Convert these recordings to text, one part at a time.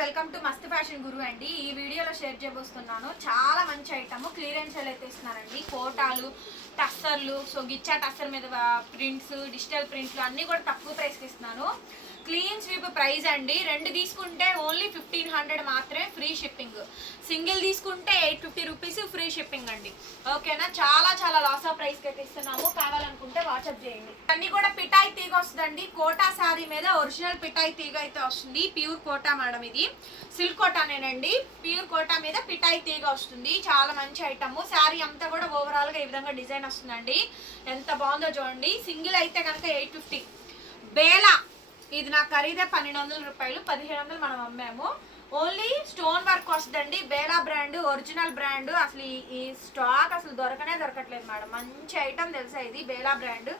Welcome to మస్త్ fashion గురు అండి. ఈ వీడియోలో షేర్ చేయబోస్తున్నాను. చాలా మంచి ఐటమ్ క్లియరెన్స్ అయితే ఇస్తున్నానండి కోటాలు టస్సర్లు సో గిచ్చా టస్సర్ మీద ప్రింట్స్ డిజిటల్ ప్రింట్లు అన్నీ కూడా తక్కువ ప్రైస్కి ఇస్తున్నాను. క్లీన్ స్వీప్ ప్రైస్ అండి. రెండు తీసుకుంటే ఓన్లీ ఫిఫ్టీన్ హండ్రెడ్ మాత్రమే ఫ్రీ షిప్పింగ్. సింగిల్ తీసుకుంటే eight fifty rupees free shipping అండి. ఓకేనా? చాలా చాలా లాస్ ఆఫ్ ప్రైస్కి అయితే ఇస్తున్నాము. కావాలనుకుంటే వాట్సాప్ చేయండి. అన్ని కూడా పిఠాయి తీగ వస్తుందండి. కోటా శారీ మీద ఒరిజినల్ పిఠాయి తీగ అయితే వస్తుంది. ప్యూర్ కోటా మేడం ఇది. సిల్క్ కోటానేనండి. ప్యూర్ కోటా మీద పిఠాయి తీగ వస్తుంది. చాలా మంచి ఐటమ్. శారీ అంతా కూడా ఓవరాల్గా ఈ విధంగా డిజైన్ వస్తుందండి. ఎంత బాగుందో చూడండి. సింగిల్ అయితే కనుక ఎయిట్ ఫిఫ్టీ. బేలా ఇది నా ఖరీదే పన్నెండు వందల రూపాయలు పదిహేను వందలు మనం అమ్మాము. ఓన్లీ స్టోన్ వర్క్ వస్తుందండి. Bela brand original brand. అసలు ఈ- ఈ స్టాక్ అసలు దొరకనే దొరకట్లేదు మేడం. మంచి ఐటమ్ తెలుసా ఇది Bela brand.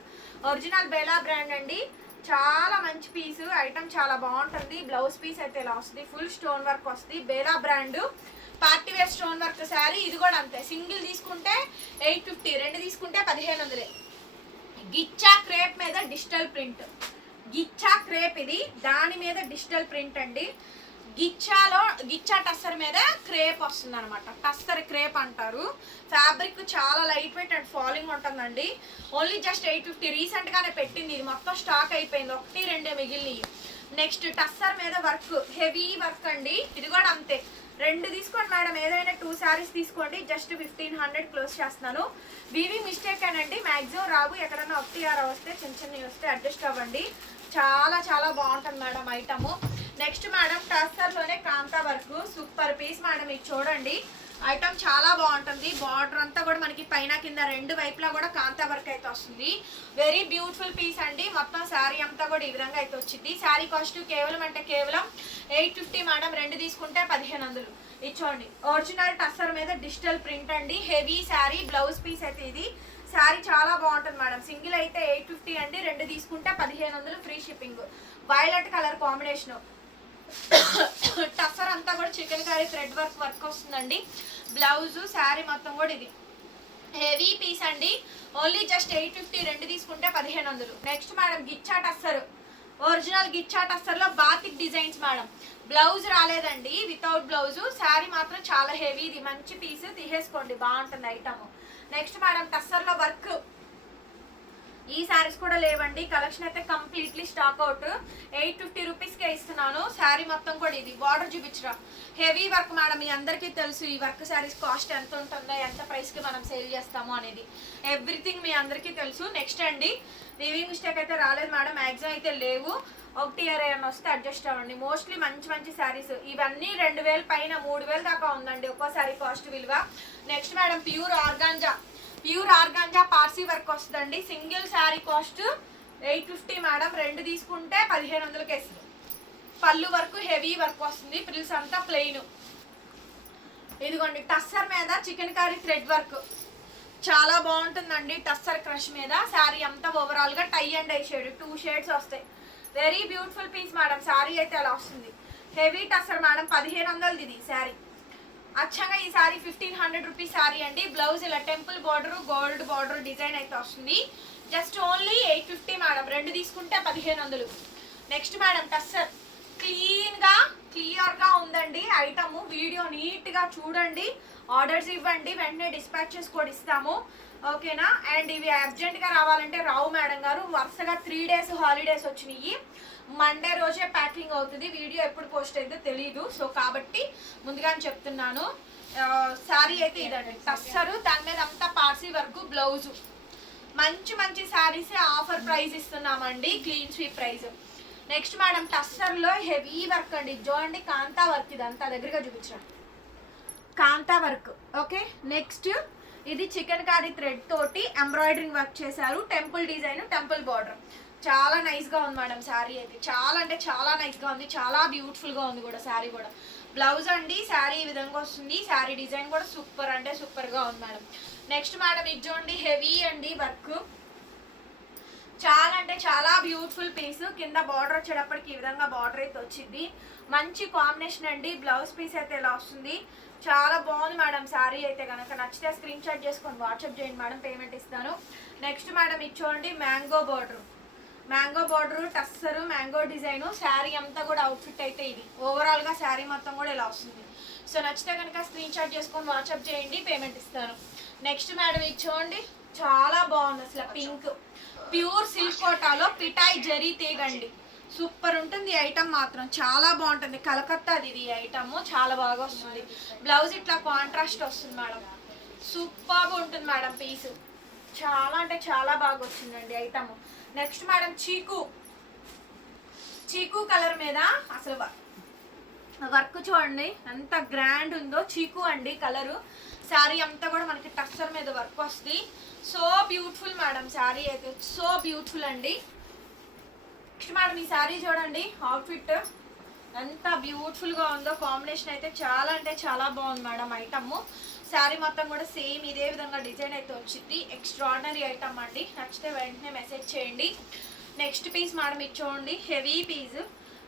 Original Bela brand అండి. చాలా మంచి పీస్ ఐటమ్ చాలా బాగుంటుంది. బ్లౌజ్ పీస్ అయితే ఇలా వస్తుంది. ఫుల్ స్టోన్ వర్క్ వస్తుంది. Bela brand. Party wear stone work sari ఇది కూడా అంతే. సింగిల్ తీసుకుంటే ఎయిట్ ఫిఫ్టీ రెండు తీసుకుంటే పదిహేను వందలే గిచ్చా క్రేప్ మీద డిజిటల్ ప్రింట్. గిచ్చా క్రేప్ ఇది. దాని మీద డిజిటల్ ప్రింట్ అండి. గిచ్చాలో గిచ్చా టస్సర్ మీద క్రేప్ వస్తుంది అనమాట టస్సర్ క్రేప్ అంటారు. ఫ్యాబ్రిక్ చాలా లైట్ వెయిట్ అండ్ ఫాలింగ్ ఉంటుందండి. Only just eight fifty. రీసెంట్గానే పెట్టింది. ఇది మొత్తం స్టాక్ అయిపోయింది. ఒకటి రెండే మిగిలినవి నెక్స్ట్ టస్సర్ మీద వర్క్. హెవీ వర్క్ అండి. ఇది కూడా అంతే. రెండు తీసుకోండి మేడం. ఏదైనా టూ శారీస్ తీసుకోండి. జస్ట్ ఫిఫ్టీన్ హండ్రెడ్ క్లోజ్ చేస్తున్నాను. వివి మిస్టేక్ అనండి మ్యాక్సిమం రావు. ఎక్కడైనా ఒకటి ఆరు వస్తే చిన్న చిన్నవి వస్తే అడ్జస్ట్ అవ్వండి. చాలా చాలా బాగుంటుంది madam item. Next madam టస్సర్లోనే kantha work. Super piece madam ఇది చూడండి. ఐటమ్ చాలా బాగుంటుంది. బార్డర్ అంతా కూడా మనకి పైన కింద రెండు వైపులా కూడా కాంతా వర్క్ అయితే వస్తుంది. వెరీ బ్యూటిఫుల్ పీస్ అండి. మొత్తం శారీ అంతా కూడా ఈ విధంగా అయితే వచ్చింది. శారీ కాస్ట్ కేవలం అంటే కేవలం ఎయిట్ ఫిఫ్టీ మేడం. రెండు తీసుకుంటే పదిహేను వందలు. ఇచ్చోండి ఒరిజినల్ టస్సర్ మీద డిజిటల్ ప్రింట్ అండి. హెవీ శారీ బ్లౌజ్ పీస్ అయితే ఇది. శారీ చాలా బాగుంటుంది మేడం. సింగిల్ అయితే ఎయిట్ ఫిఫ్టీ అండి రెండు తీసుకుంటే పదిహేను వందలు free shipping. Violet colour combination టఫర్ అంతా కూడా chicken curry thread work work వస్తుందండి. బ్లౌజ్ శారీ మొత్తం కూడా ఇది. హెవీ పీస్ అండి. ఓన్లీ జస్ట్ ఎయిట్ ఫిఫ్టీ రెండు తీసుకుంటే పదిహేను వందలు. Next madam ghicha tussar original ghicha టస్సర్లో batik designs madam. Blouse రాలేదండి వితౌట్ బ్లౌజ్ శారీ మాత్రం చాలా హెవీ ఇది మంచి పీస్ తీసేసుకోండి. బాగుంటుంది ఐటమ్ నెక్స్ట్ మేడం టస్సర్లో వర్క్ ఈ శారీస్ కూడా లేవండి. కలెక్షన్ అయితే completely stock out eight fifty రూపీస్కే ఇస్తున్నాను. శారీ మొత్తం కూడా ఇది. బార్డర్ చూపించరా? హెవీ వర్క్ మేడం మీ అందరికీ తెలుసు ఈ వర్క్ శారీస్ కాస్ట్ ఎంత ఉంటుందో ఎంత ప్రైస్కి మనం సేల్ చేస్తాము అనేది. ఎవ్రీథింగ్ మీ అందరికీ తెలుసు. నెక్స్ట్ అండి. వివి మిస్టేక్ అయితే రాలేదు మేడం మ్యాక్సిమం అయితే లేవు. ఒకటి ఇరవై అని వస్తే అడ్జస్ట్ అవ్వండి. మోస్ట్లీ మంచి మంచి శారీస్ ఇవన్నీ రెండు వేల పైన మూడు వేలు దాకా ఉందండి ఒక్కో శారీ కాస్ట్ విలువ. Next madam pure organza pure organza Parsi work వస్తుందండి. Single sari cost eight fifty madam రెండు తీసుకుంటే పదిహేను వందలకి వేస్తుంది పళ్ళు వరకు హెవీ వర్క్ వస్తుంది. ప్రిల్స్ అంతా ప్లెయిన్ ఇదిగోండి టస్సర్ మీద చికెన్ కర్రీ థ్రెడ్ వర్క్ చాలా బాగుంటుందండి టస్సర్ క్రష్ మీద. శారీ అంతా ఓవరాల్గా tie and dye shade. Two shades వస్తాయి. Very beautiful piece madam. Sari అయితే అలా వస్తుంది. హెవీ టస్సర్ మేడం పదిహేను వందలది ఇది శారీ. అచ్చంగా ఈ sari fifteen hundred rupees sari అండి. బ్లౌజ్ ఇలా temple border gold border design అయితే వస్తుంది. Just only eight fifty madam. రెండు తీసుకుంటే పదిహేను వందలు. Next madam tussar. క్లీన్గా క్లియర్గా ఉందండి. ఐటమ్ వీడియో నీట్గా చూడండి. ఆర్డర్స్ ఇవ్వండి. వెంటనే డిస్పాచెస్ కూడా ఇస్తాము. ఓకేనా అండ్ ఇవి అర్జెంట్గా రావాలంటే రావు మేడం గారు. వరుసగా త్రీ డేస్ హాలిడేస్ వచ్చినాయి. మండే రోజే ప్యాకింగ్ అవుతుంది. వీడియో ఎప్పుడు పోస్ట్ అయితే తెలియదు సో కాబట్టి ముందుగానే చెప్తున్నాను. శారీ అయితే ఇదండి టస్సరు. దాని మీద అంతా పార్సీ వరకు బ్లౌజు. మంచి మంచి శారీసే ఆఫర్ ప్రైస్ ఇస్తున్నామండి. Clean sweep price next madam టస్సర్లో heavy work అండి. చూడండి కాంతా వర్క్ ఇదంతా దగ్గరగా చూపించాం కాంతా వర్క్ ఓకే? నెక్స్ట్ ఇది చికెన్ కారీ థ్రెడ్ తోటి ఎంబ్రాయిడరింగ్ వర్క్ చేశారు. Temple design temple border. చాలా నైస్గా ఉంది మేడం శారీ అయితే. చాలా అంటే చాలా నైస్గా ఉంది. చాలా బ్యూటిఫుల్గా ఉంది కూడా శారీ కూడా. బ్లౌజ్ అండి శారీ ఈ విధంగా వస్తుంది. శారీ డిజైన్ కూడా సూపర్ అంటే సూపర్గా ఉంది మేడం. నెక్స్ట్ మేడం ఇది చూడండి హెవీ అండి వర్క్. చాలా అంటే చాలా బ్యూటిఫుల్ పీస్ కింద బార్డర్ వచ్చేటప్పటికి ఈ విధంగా బార్డర్ అయితే వచ్చింది. మంచి కాంబినేషన్ అండి. బ్లౌజ్ పీస్ అయితే ఇలా వస్తుంది. చాలా బాగుంది మేడం. శారీ అయితే కనుక నచ్చితే స్క్రీన్ షాట్ చేసుకొని వాట్సాప్ చేయండి మేడం. పేమెంట్ ఇస్తాను. Next madam ఇచ్చోండి mango border mango border tussar mango design sari అంతా కూడా అవుట్ఫిట్ అయితే ఇది. ఓవరాల్గా శారీ మొత్తం కూడా ఇలా వస్తుంది. సో నచ్చితే కనుక స్క్రీన్ షాట్ చేసుకొని వాట్సాప్ చేయండి. పేమెంట్ ఇస్తాను. నెక్స్ట్ మేడం ఇచ్చోండి చాలా బాగుంది అసలు పింక్. ప్యూర్ సిల్క్ కోటాలో పిటాయి జరీ తీగండి. సూపర్ ఉంటుంది ఈ ఐటమ్ మాత్రం. చాలా బాగుంటుంది. కలకత్తాది ఇది ఐటమ్. చాలా బాగా వస్తుంది. బ్లౌజ్ ఇట్లా కాంట్రాస్ట్ వస్తుంది మేడం. సూపర్ ఉంటుంది మేడం పీస్. చాలా అంటే చాలా బాగా వచ్చిందండి ఐటమ్. నెక్స్ట్ మేడం చీకు. చీకు కలర్ మీద అసలు వర్క్ చూడండి. ఎంత గ్రాండ్ ఉందో చీకు అండి కలరు. శారీ అంతా కూడా మనకి టక్స్చర్ మీద వర్క్ వస్తుంది. సో బ్యూటిఫుల్ మేడం శారీ అయితే సో బ్యూటిఫుల్ అండి. నెక్స్ట్ మేడం ఈ శారీ చూడండి అవుట్ఫిట్ ఎంత బ్యూటిఫుల్గా ఉందో కాంబినేషన్ అయితే చాలా అంటే చాలా బాగుంది మేడం ఐటమ్ శారీ మొత్తం కూడా సేమ్ ఇదే విధంగా డిజైన్ అయితే వచ్చింది. ఎక్స్ట్రాడినరీ ఐటమ్ అండి. నచ్చితే వెంటనే మెసేజ్ చేయండి. నెక్స్ట్ పీస్ మేడం ఇది చూడండి heavy piece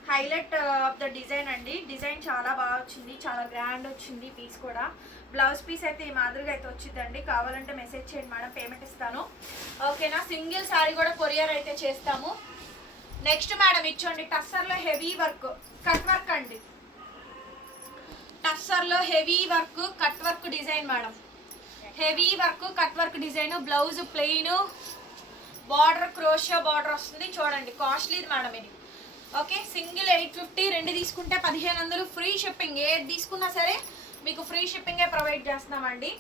highlight of the design అండి. డిజైన్ చాలా బాగా వచ్చింది. చాలా గ్రాండ్ వచ్చింది పీస్ కూడా. బ్లౌజ్ పీస్ అయితే ఈ మాదిరిగా అయితే వచ్చిందండి. కావాలంటే మెసేజ్ చేయండి మేడం పేమెంట్ ఇస్తాను. ఓకేనా సింగిల్ శారీ కూడా కొరియర్ అయితే చేస్తాము. నెక్స్ట్ మేడం ఇచ్చోండి టస్సర్లో హెవీ వర్క్ కట్ వర్క్ అండి. టస్సర్లో heavy work cut work design madam. Heavy work cut work design blouse plain border crochet border వస్తుంది చూడండి కాస్ట్లీ మేడం ఇది. ఓకే సింగిల్ ఎయిట్ ఫిఫ్టీ రెండు తీసుకుంటే పదిహేను వందలు ఫ్రీ షిప్పింగ్ ఏది తీసుకున్నా సరే మీకు ఫ్రీ షిప్పింగే ప్రొవైడ్ చేస్తున్నామండి.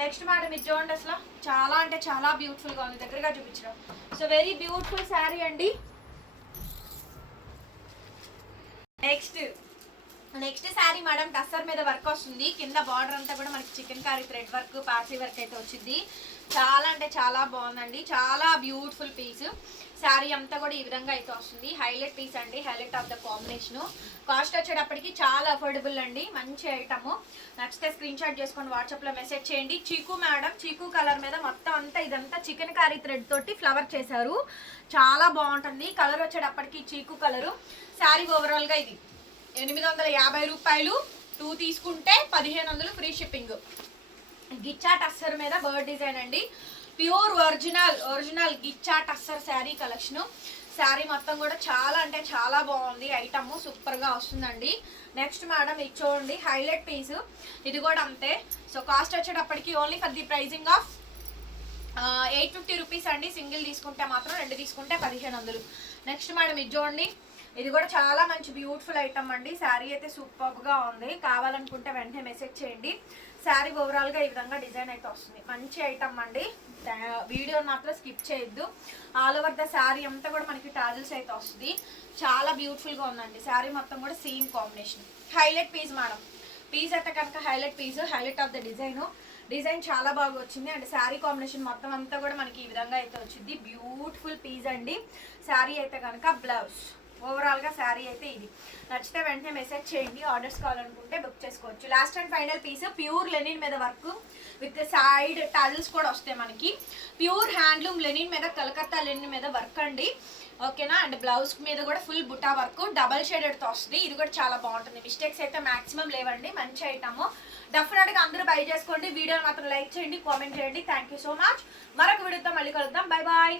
నెక్స్ట్ మేడం ఇది చూడండి అసలు. చాలా అంటే చాలా బ్యూటిఫుల్గా ఉంది. దగ్గరగా చూపించడం సో వెరీ బ్యూటిఫుల్ శారీ అండి. Next next sari madam tussar మీద వర్క్ వస్తుంది. కింద బార్డర్ అంతా కూడా మనకి chicken curry thread work Parsi work అయితే వచ్చింది. చాలా అంటే చాలా బాగుందండి. చాలా బ్యూటిఫుల్ పీస్ శారీ అంతా కూడా ఈ విధంగా అయితే వస్తుంది. హైలైట్ పీస్ అండి. Highlight of the combination cost వచ్చేటప్పటికి చాలా అఫోర్డబుల్ అండి. మంచి ఐటమ్ నచ్చితే స్క్రీన్ షాట్ చేసుకొని వాట్సాప్లో మెసేజ్ చేయండి. చీకు మేడం చీకు కలర్ మీద మొత్తం అంతా ఇదంతా చికెన్ కారీ థ్రెడ్ తోటి ఫ్లవర్ చేశారు. చాలా బాగుంటుంది. కలర్ వచ్చేటప్పటికి చీకు కలరు శారీ ఓవరాల్గా ఇది. ఎనిమిది వందల యాభై రూపాయలు. టూ తీసుకుంటే పదిహేను వందలు ఫ్రీ షిప్పింగ్ గిచ్చా టస్సర్ మీద బర్డ్ డిజైన్ అండి. Pure original original ghicha tussar sari collection. Sari మొత్తం కూడా చాలా అంటే చాలా బాగుంది. ఐటమ్ సూపర్గా వస్తుందండి. నెక్స్ట్ మేడం ఇది చూడండి హైలైట్ పీస్. ఇది కూడా అంతే. సో కాస్ట్ వచ్చేటప్పటికి only for the pricing of eight fifty rupees అండి. సింగిల్ తీసుకుంటే మాత్రం రెండు తీసుకుంటే పదిహేను వందలు. నెక్స్ట్ మేడం ఇది చూడండి ఇది కూడా చాలా మంచి బ్యూటిఫుల్ ఐటమ్ అండి. శారీ అయితే సూపర్గా ఉంది. కావాలనుకుంటే వెంటనే మెసేజ్ చేయండి. శారీ ఓవరాల్గా ఈ విధంగా డిజైన్ అయితే వస్తుంది. మంచి ఐటమ్ అండి. వీడియో మాత్రం స్కిప్ చేయొద్దు. ఆల్ ఓవర్ ద శారీ అంతా కూడా మనకి టాజిల్స్ అయితే వస్తుంది. చాలా బ్యూటిఫుల్గా ఉందండి. శారీ మొత్తం కూడా same combination highlight piece madam piece అయితే కనుక highlight piece highlight of the design design చాలా బాగా వచ్చింది. అండ్ శారీ కాంబినేషన్ మొత్తం అంతా కూడా మనకి ఈ విధంగా అయితే వచ్చింది. బ్యూటిఫుల్ పీస్ అండి. శారీ అయితే కనుక బ్లౌజ్ ఓవరాల్గా శారీ అయితే ఇది. నచ్చితే వెంటనే మెసేజ్ చేయండి ఆర్డర్స్ కావాలనుకుంటే బుక్ చేసుకోవచ్చు. Last and final piece pure linen మీద వర్క్ విత్ సైడ్ టజల్స్ కూడా వస్తాయి మనకి. ప్యూర్ హ్యాండ్లూమ్ లెనిన్ మీద కలకత్తా లెనిన్ మీద వర్క్ అండి. ఓకేనా అండ్ బ్లౌజ్ మీద కూడా ఫుల్ బుటా వర్క్. డబల్ షేడెడ్తో వస్తుంది. ఇది కూడా చాలా బాగుంటుంది. మిస్టేక్స్ అయితే మాక్సిమం లేవండి. మంచి ఐటమ్ డెఫినెట్గా అందరూ బై చేసుకోండి. వీడియోని మాత్రం లైక్ చేయండి కామెంట్ చేయండి. థ్యాంక్ యూ సో మచ్ మరొక వీడియోతో మళ్ళీ కలుద్దాం. Bye bye